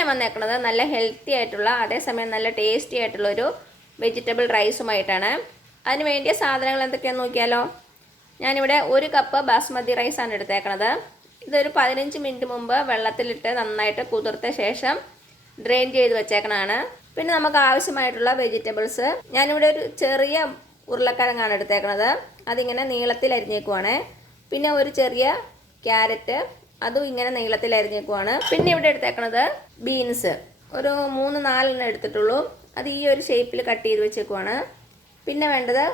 ഞാൻ വന്നേക്കുന്നത് നല്ല ഹെൽത്തി ആയിട്ടുള്ള അതേസമയം നല്ല ടേസ്റ്റി ആയിട്ടുള്ള ഒരു വെജിറ്റബിൾ റൈസുമായിട്ടാണ്. അതിന് വേണ്ടിയ സാധനങ്ങൾ എന്തൊക്കെയാണെന്ന് നോക്കിയാലോ. ഞാനിവിടെ 1 കപ്പ് ബാസ്മതി റൈസാണ് എടുത്തേക്കണത്. ഇതൊരു 15 മിനിറ്റ് മുമ്പ് വെള്ളത്തിലിട്ട് നന്നായിട്ട് കുതിർത്ത ശേഷം ഡ്രെയിൻ ചെയ്ത് വെച്ചേക്കണതാണ്. പിന്നെ നമുക്ക് ആവശ്യമായിട്ടുള്ള വെജിറ്റബിൾസ്, ഞാനിവിടെ ഒരു ചെറിയ ഉരുളക്കിഴങ്ങാണ് എടുത്തേക്കണത്. അതിങ്ങനെ നീളത്തിൽ അരിഞ്ഞേക്കുവാണ്. പിന്നെ ഒരു ചെറിയ ക്യാരറ്റ്, അതും ഇങ്ങനെ നീളത്തിൽ അരിഞ്ഞേക്കുവാണ്. പിന്നെ ഇവിടെ എടുത്തേക്കണത് ബീൻസ്, ഒരു 3-4 എടുത്തിട്ടുള്ളൂ. അത് ഈ ഒരു ഷേപ്പിൽ കട്ട് ചെയ്ത് വെച്ചേക്കുവാണ്. പിന്നെ വേണ്ടത്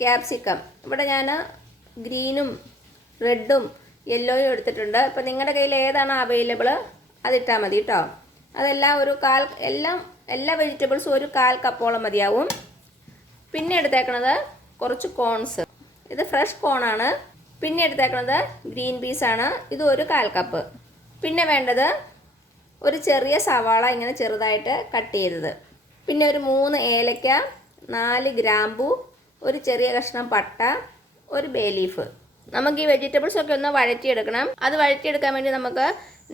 ക്യാപ്സിക്കം. ഇവിടെ ഞാൻ ഗ്രീനും റെഡും യെല്ലോയും എടുത്തിട്ടുണ്ട്. അപ്പോൾ നിങ്ങളുടെ കയ്യിൽ ഏതാണ് അവൈലബിൾ അതിട്ടാൽ മതി കേട്ടോ. അതെല്ലാം ഒരു എല്ലാ വെജിറ്റബിൾസും ഒരു 1/4 കപ്പോളം മതിയാവും. പിന്നെ എടുത്തേക്കണത് കുറച്ച് കോൺസ്, ഇത് ഫ്രഷ് കോണാണ്. പിന്നെ എടുത്തേക്കണത് ഗ്രീൻ പീസാണ്, ഇത് ഒരു 1/4 കപ്പ്. പിന്നെ വേണ്ടത് ഒരു ചെറിയ സവാള ഇങ്ങനെ ചെറുതായിട്ട് കട്ട് ചെയ്തത്. പിന്നെ ഒരു 3 ഏലക്ക, 4 ഗ്രാമ്പു, ഒരു ചെറിയ കഷ്ണം പട്ട, ഒരു ബേ ലീഫ്. നമുക്ക് ഈ വെജിറ്റബിൾസൊക്കെ ഒന്ന് വഴറ്റിയെടുക്കണം. അത് വഴറ്റിയെടുക്കാൻ വേണ്ടി നമുക്ക്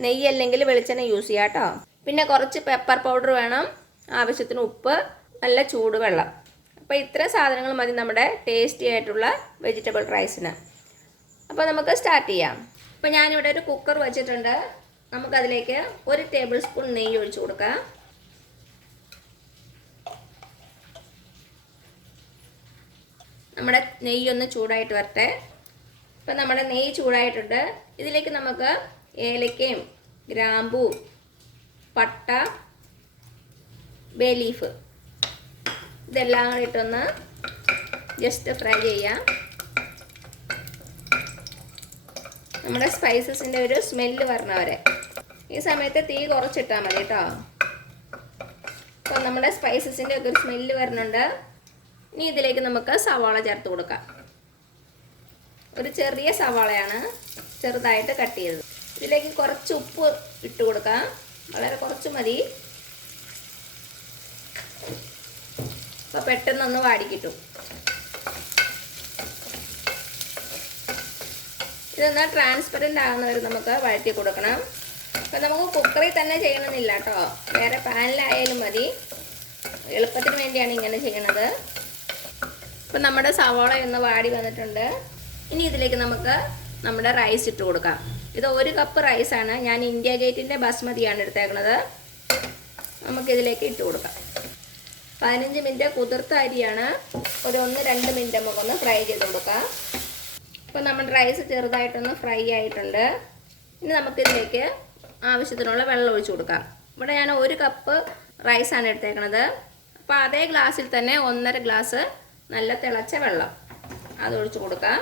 നെയ്യ് അല്ലെങ്കിൽ വെളിച്ചെണ്ണ യൂസ് ചെയ്യാം കേട്ടോ. പിന്നെ കുറച്ച് പെപ്പർ പൗഡർ വേണം, ആവശ്യത്തിന് ഉപ്പ്, നല്ല ചൂടുവെള്ളം. അപ്പോൾ ഇത്ര സാധനങ്ങൾ മതി നമ്മുടെ ടേസ്റ്റി ആയിട്ടുള്ള വെജിറ്റബിൾ റൈസിന്. അപ്പോൾ നമുക്ക് സ്റ്റാർട്ട് ചെയ്യാം. അപ്പോൾ ഞാനിവിടെ ഒരു കുക്കർ വെച്ചിട്ടുണ്ട്. നമുക്കതിലേക്ക് 1 ടേബിൾ സ്പൂൺ നെയ്യ് ഒഴിച്ചു കൊടുക്കാം. നമ്മുടെ നെയ്യൊന്ന് ചൂടായിട്ട് വരട്ടെ. ഇപ്പം നമ്മുടെ നെയ്യ് ചൂടായിട്ടുണ്ട്. ഇതിലേക്ക് നമുക്ക് ഏലക്കയും ഗ്രാമ്പൂ, പട്ട, ബേ ലീഫ് ഇതെല്ലാം കൂടി ഇട്ടൊന്ന് ജസ്റ്റ് ഫ്രൈ ചെയ്യാം. നമ്മുടെ സ്പൈസസിൻ്റെ ഒരു സ്മെല്ല് വരണവരെ. ഈ സമയത്ത് തീ കുറച്ചിട്ടാൽ മതി കേട്ടോ. അപ്പോൾ നമ്മുടെ സ്പൈസസിൻ്റെ ഒക്കെ ഒരു സ്മെല്ല് വരുന്നുണ്ട്. ഇനി ഇതിലേക്ക് നമുക്ക് സവാള ചേർത്ത് കൊടുക്കാം. ഒരു ചെറിയ സവാളയാണ് ചെറുതായിട്ട് കട്ട് ചെയ്തത്. ഇതിലേക്ക് കുറച്ച് ഉപ്പ് ഇട്ട് കൊടുക്കാം, വളരെ കുറച്ച് മതി. അപ്പോൾ പെട്ടെന്നൊന്ന് വാടിക്കിട്ടും. ഇതൊന്ന് ട്രാൻസ്പെറൻ്റ് ആകുന്നവരെ നമുക്ക് വഴറ്റി കൊടുക്കണം. അപ്പോൾ നമുക്ക് കുക്കറിൽ തന്നെ ചെയ്യണമെന്നില്ല കേട്ടോ, വേറെ പാനിലായാലും മതി. എളുപ്പത്തിന് വേണ്ടിയാണ് ഇങ്ങനെ ചെയ്യണത്. അപ്പോൾ നമ്മുടെ സവാള ഒന്ന് വാടി വന്നിട്ടുണ്ട്. ഇനി ഇതിലേക്ക് നമുക്ക് നമ്മുടെ റൈസ് ഇട്ട് കൊടുക്കാം. ഇത് 1 കപ്പ് റൈസാണ്. ഞാൻ ഇന്ത്യ ഗേറ്റിൻ്റെ ബാസ്മതിയാണ് എടുത്തേക്കുന്നത്. നമുക്കിതിലേക്ക് ഇട്ട് കൊടുക്കാം. 15 മിനിറ്റ് കുതിർത്ത അരിയാണ്. ഒരു 1-2 മിനിറ്റ് നമുക്കൊന്ന് ഫ്രൈ ചെയ്ത് കൊടുക്കാം. അപ്പോൾ നമ്മുടെ റൈസ് ചെറുതായിട്ടൊന്ന് ഫ്രൈ ആയിട്ടുണ്ട്. ഇനി നമുക്കിതിലേക്ക് ആവശ്യത്തിനുള്ള വെള്ളം ഒഴിച്ചു കൊടുക്കാം. ഇവിടെ ഞാൻ 1 കപ്പ് റൈസാണ് എടുത്തേക്കണത്. അപ്പോൾ അതേ ഗ്ലാസ്സിൽ തന്നെ 1.5 ഗ്ലാസ് നല്ല തിളച്ച വെള്ളം അത് ഒഴിച്ചു കൊടുക്കാം.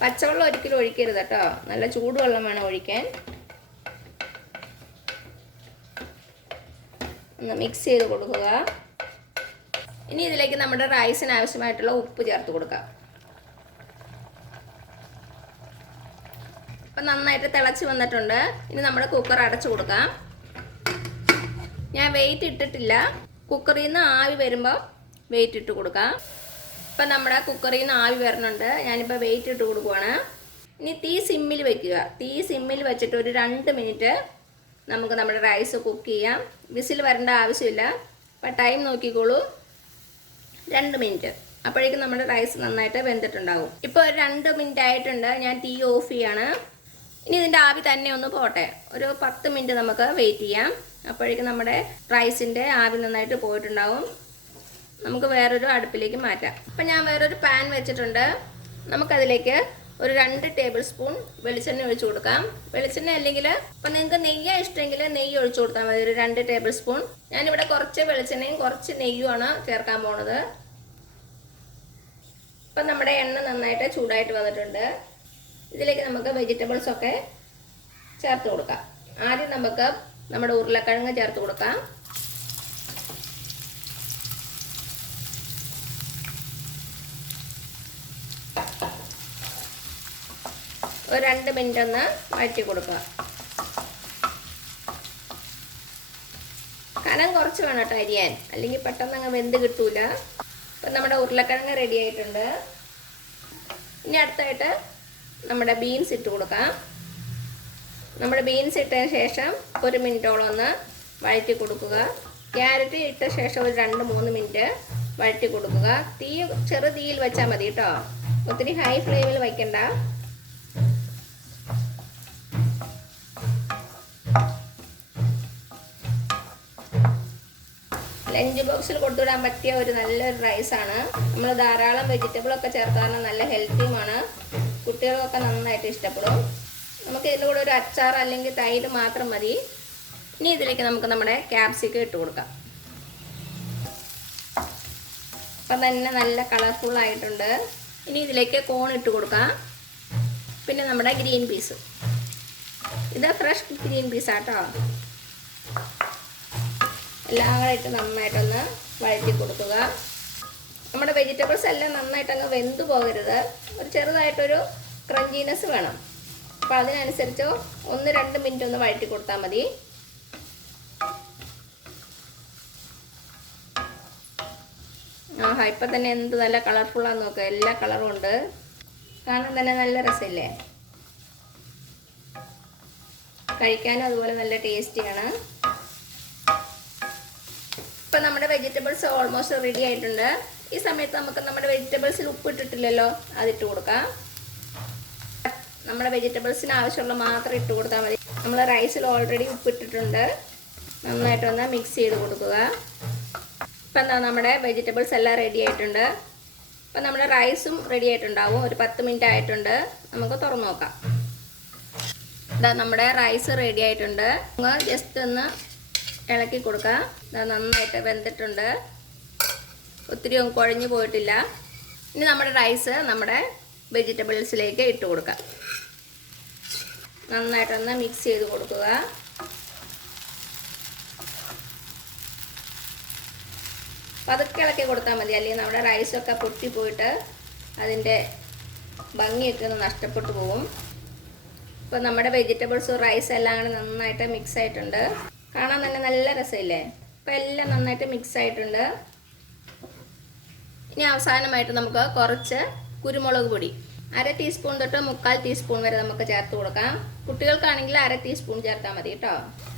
പച്ചവെള്ളം ഒരിക്കലും ഒഴിക്കരുത് കേട്ടോ, നല്ല ചൂടുവെള്ളം വേണം ഒഴിക്കാൻ. ഒന്ന് മിക്സ് ചെയ്ത് കൊടുക്കുക. ഇനി ഇതിലേക്ക് നമ്മുടെ റൈസിന് ആവശ്യമായിട്ടുള്ള ഉപ്പ് ചേർത്ത് കൊടുക്കാം. അപ്പം നന്നായിട്ട് തിളച്ച് വന്നിട്ടുണ്ട്. ഇനി നമ്മുടെ കുക്കർ അടച്ചു കൊടുക്കാം. ഞാൻ വെയിറ്റ് ഇട്ടിട്ടില്ല, കുക്കറിൽ നിന്ന് ആവി വരുമ്പോൾ വെയിറ്റ് ഇട്ട് കൊടുക്കാം. ഇപ്പം നമ്മുടെ കുക്കറിൽ നിന്ന് ആവി വരുന്നുണ്ട്. ഞാനിപ്പോൾ വെയിറ്റ് ഇട്ട് കൊടുക്കുവാണ്. ഇനി തീ സിമ്മിൽ വയ്ക്കുക. തീ സിമ്മിൽ വെച്ചിട്ട് ഒരു 2 മിനിറ്റ് നമുക്ക് നമ്മുടെ റൈസ് കുക്ക് ചെയ്യാം. വിസിൽ വരേണ്ട ആവശ്യമില്ല. അപ്പം ടൈം നോക്കിക്കോളൂ, 2 മിനിറ്റ്. അപ്പോഴേക്കും നമ്മുടെ റൈസ് നന്നായിട്ട് വെന്തിട്ടുണ്ടാകും. ഇപ്പോൾ ഒരു 2 മിനിറ്റ് ആയിട്ടുണ്ട്. ഞാൻ തീ ഓഫ് ചെയ്യാണ്. ഇനി ഇതിൻ്റെ ആവി തന്നെ ഒന്ന് പോട്ടെ. ഒരു 10 മിനിറ്റ് നമുക്ക് വെയിറ്റ് ചെയ്യാം. അപ്പോഴേക്കും നമ്മുടെ റൈസിൻ്റെ ആവി നന്നായിട്ട് പോയിട്ടുണ്ടാകും. നമുക്ക് വേറൊരു അടുപ്പിലേക്ക് മാറ്റാം. അപ്പം ഞാൻ വേറൊരു പാൻ വെച്ചിട്ടുണ്ട്. നമുക്കതിലേക്ക് ഒരു 2 ടേബിൾ സ്പൂൺ വെളിച്ചെണ്ണ ഒഴിച്ചു കൊടുക്കാം. വെളിച്ചെണ്ണ അല്ലെങ്കിൽ ഇപ്പം നിങ്ങൾക്ക് നെയ്യാണ് ഇഷ്ടമെങ്കിൽ നെയ്യ് ഒഴിച്ചു കൊടുത്താൽ മതി, ഒരു 2 ടേബിൾ സ്പൂൺ. ഞാനിവിടെ കുറച്ച് വെളിച്ചെണ്ണയും കുറച്ച് നെയ്യുമാണ് ചേർക്കാൻ പോണത്. ഇപ്പം നമ്മുടെ എണ്ണ നന്നായിട്ട് ചൂടായിട്ട് വന്നിട്ടുണ്ട്. ഇതിലേക്ക് നമുക്ക് വെജിറ്റബിൾസൊക്കെ ചേർത്ത് കൊടുക്കാം. ആദ്യം നമുക്ക് നമ്മുടെ ഉരുളക്കിഴങ്ങ് ചേർത്ത് കൊടുക്കാം. ഒരു 2 മിനിറ്റ് ഒന്ന് വഴറ്റി കൊടുക്കുക. കനം കുറച്ച് വേണം കേട്ടോ അരിയാൻ, അല്ലെങ്കിൽ പെട്ടെന്ന് അങ്ങ് വെന്ത് കിട്ടൂല. അപ്പം നമ്മുടെ ഉരുളക്കിഴങ്ങ് റെഡി ആയിട്ടുണ്ട്. ഇനി അടുത്തായിട്ട് നമ്മുടെ ബീൻസ് ഇട്ട് കൊടുക്കാം. നമ്മുടെ ബീൻസ് ഇട്ടതിന് ശേഷം 1 മിനിറ്റോളം ഒന്ന് വഴറ്റി കൊടുക്കുക. ക്യാരറ്റ് ഇട്ട ശേഷം ഒരു 2-3 മിനിറ്റ് വഴറ്റി കൊടുക്കുക. തീ ചെറു തീയിൽ വെച്ചാൽ മതി കേട്ടോ, ഒത്തിരി ഹൈ ഫ്ലെയിമിൽ വയ്ക്കണ്ട. ലഞ്ച് ബോക്സിൽ കൊടുത്തുവിടാൻ പറ്റിയ ഒരു നല്ലൊരു റൈസാണ്. നമ്മൾ ധാരാളം വെജിറ്റബിളൊക്കെ ചേർക്കാറുണ്ട്, നല്ല ഹെൽത്തിയുമാണ്, കുട്ടികൾക്കൊക്കെ നന്നായിട്ട് ഇഷ്ടപ്പെടും. നമുക്ക് ഇതിൻ്റെ കൂടെ ഒരു അച്ചാർ അല്ലെങ്കിൽ തൈര് മാത്രം മതി. ഇനി ഇതിലേക്ക് നമുക്ക് നമ്മുടെ ക്യാപ്സിക്കം ഇട്ട് കൊടുക്കാം. അപ്പം തന്നെ നല്ല കളർഫുള്ളായിട്ടുണ്ട്. ഇനി ഇതിലേക്ക് കോൺ ഇട്ട് കൊടുക്കാം. പിന്നെ നമ്മുടെ ഗ്രീൻ പീസ്, ഇത് ഫ്രഷ് ഗ്രീൻ പീസാട്ടോ. എല്ലാം കൂടെ ഇട്ട് നന്നായിട്ടൊന്ന് വഴറ്റി കൊടുക്കുക. നമ്മുടെ വെജിറ്റബിൾസ് എല്ലാം നന്നായിട്ടങ്ങ് വെന്ത് പോകരുത്, ഒരു ചെറുതായിട്ടൊരു ക്രഞ്ചിനെസ് വേണം. അപ്പോൾ അതിനനുസരിച്ച് 1-2 മിനിറ്റ് ഒന്ന് വഴറ്റി കൊടുത്താൽ മതി. ആഹാ, ഇപ്പം തന്നെ എന്ത് നല്ല കളർഫുള്ളാന്ന് നോക്കുക, എല്ലാ കളറും ഉണ്ട്, കാണാൻ തന്നെ നല്ല രസമില്ലേ? കഴിക്കാനും അതുപോലെ നല്ല ടേസ്റ്റിയാണ്. ഇപ്പം നമ്മുടെ വെജിറ്റബിൾസ് ഓൾമോസ്റ്റ് റെഡി ആയിട്ടുണ്ട്. ഈ സമയത്ത് നമുക്ക് നമ്മുടെ വെജിറ്റബിൾസിൽ ഉപ്പ് ഇട്ടിട്ടില്ലല്ലോ, അതിട്ട് കൊടുക്കാം. നമ്മുടെ വെജിറ്റബിൾസിന് ആവശ്യമുള്ള മാത്രം ഇട്ട് കൊടുത്താൽ മതി. നമ്മൾ റൈസിൽ ഓൾറെഡി ഉപ്പിട്ടിട്ടുണ്ട്. നന്നായിട്ടൊന്ന് മിക്സ് ചെയ്ത് കൊടുക്കുക. ഇപ്പം എന്താ നമ്മുടെ വെജിറ്റബിൾസ് എല്ലാം റെഡി ആയിട്ടുണ്ട്. ഇപ്പം നമ്മുടെ റൈസും റെഡി ആയിട്ടുണ്ടാവും. ഒരു 10 മിനിറ്റ് ആയിട്ടുണ്ട്. നമുക്ക് തുറന്നു നോക്കാം. ഇതാ നമ്മുടെ റൈസ് റെഡി ആയിട്ടുണ്ട്. നമ്മൾ ജസ്റ്റ് ഒന്ന് ഇളക്കി കൊടുക്കുക. ഇതാ നന്നായിട്ട് വെന്തിട്ടുണ്ട്, ഒത്തിരി കുഴഞ്ഞു പോയിട്ടില്ല. ഇനി നമ്മുടെ റൈസ് നമ്മുടെ വെജിറ്റബിൾസിലേക്ക് ഇട്ട് കൊടുക്കാം. നന്നായിട്ടൊന്ന് മിക്സ് ചെയ്ത് കൊടുക്കുക. പതുക്കെ ഇളക്കി കൊടുത്താൽ മതി, അല്ലെങ്കിൽ നമ്മുടെ റൈസൊക്കെ പൊട്ടിപ്പോയിട്ട് അതിൻ്റെ ഭംഗിയൊക്കെ ഒന്ന് നഷ്ടപ്പെട്ടു പോകും. ഇപ്പോൾ നമ്മുടെ വെജിറ്റബിൾസും റൈസും എല്ലാം കൂടെ നന്നായിട്ട് മിക്സ് ആയിട്ടുണ്ട്. കാണാൻ തന്നെ നല്ല രസമില്ലേ? ഇപ്പോൾ എല്ലാം നന്നായിട്ട് മിക്സ് ആയിട്ടുണ്ട്. ഇനി അവസാനമായിട്ട് നമുക്ക് കുറച്ച് കുരുമുളക് പൊടി 1/2 ടീസ്പൂൺ തൊട്ട് 1/4 ടീസ്പൂൺ വരെ നമുക്ക് ചേർത്ത് കൊടുക്കാം. കുട്ടികൾക്കാണെങ്കിൽ 1/2 ടീസ്പൂൺ ചേർത്താൽ മതി കേട്ടോ.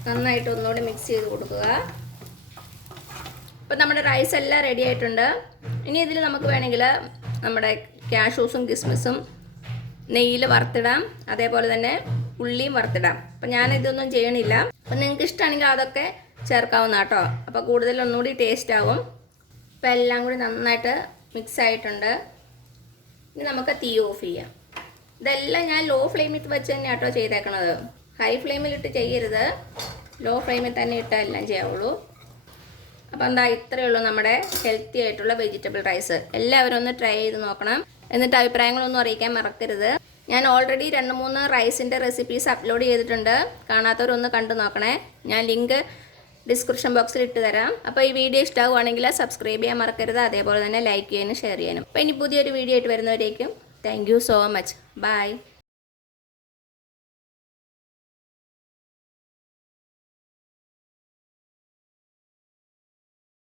നന്നായിട്ട് ഒന്നുകൂടി മിക്സ് ചെയ്ത് കൊടുക്കുക. ഇപ്പം നമ്മുടെ റൈസ് എല്ലാം റെഡി ആയിട്ടുണ്ട്. ഇനി ഇതിൽ നമുക്ക് വേണമെങ്കിൽ നമ്മുടെ കാഷ്യൂസും കിസ്മിസും നെയ്യിൽ വറുത്തിടാം, അതേപോലെ തന്നെ ഉള്ളിയും വറുത്തിടാം. അപ്പം ഞാനിതൊന്നും ചെയ്യണില്ല. അപ്പം നിങ്ങൾക്ക് ഇഷ്ടമാണെങ്കിൽ അതൊക്കെ ചേർക്കാവുന്ന കേട്ടോ. അപ്പോൾ കൂടുതൽ ഒന്നുകൂടി ടേസ്റ്റ് ആവും. ഇപ്പം എല്ലാം കൂടി നന്നായിട്ട് മിക്സ് ആയിട്ടുണ്ട്. ഇനി നമുക്ക് തീ ഓഫ് ചെയ്യാം. ഇതെല്ലാം ഞാൻ ലോ ഫ്ലെയിമിൽ വെച്ച് തന്നെ കേട്ടോ ചെയ്തേക്കണത്. ഹൈ ഫ്ലെയിമിലിട്ട് ചെയ്യരുത്, ലോ ഫ്ലെയിമിൽ തന്നെ ഇട്ടാൽ എല്ലാം ചെയ്യാവുള്ളൂ. അപ്പോൾ എന്താ, ഇത്രയേ ഉള്ളൂ നമ്മുടെ ഹെൽത്തി ആയിട്ടുള്ള വെജിറ്റബിൾ റൈസ്. എല്ലാവരും ഒന്ന് ട്രൈ ചെയ്ത് നോക്കണം. എന്നിട്ട് അഭിപ്രായങ്ങളൊന്നും അറിയിക്കാൻ മറക്കരുത്. ഞാൻ ഓൾറെഡി 2-3 റൈസിൻ്റെ റെസിപ്പീസ് അപ്ലോഡ് ചെയ്തിട്ടുണ്ട്. കാണാത്തവരൊന്ന് കണ്ടു നോക്കണേ. ഞാൻ ലിങ്ക് ഡിസ്ക്രിപ്ഷൻ ബോക്സിൽ ഇട്ട് തരാം. അപ്പോൾ ഈ വീഡിയോ ഇഷ്ടമാവുകയാണെങ്കിൽ സബ്സ്ക്രൈബ് ചെയ്യാൻ മറക്കരുത്, അതേപോലെ തന്നെ ലൈക്ക് ചെയ്യാനും ഷെയർ ചെയ്യാനും. അപ്പോൾ ഇനി പുതിയൊരു വീഡിയോ ആയിട്ട് വരുന്നവരേക്കും thank you so much. By.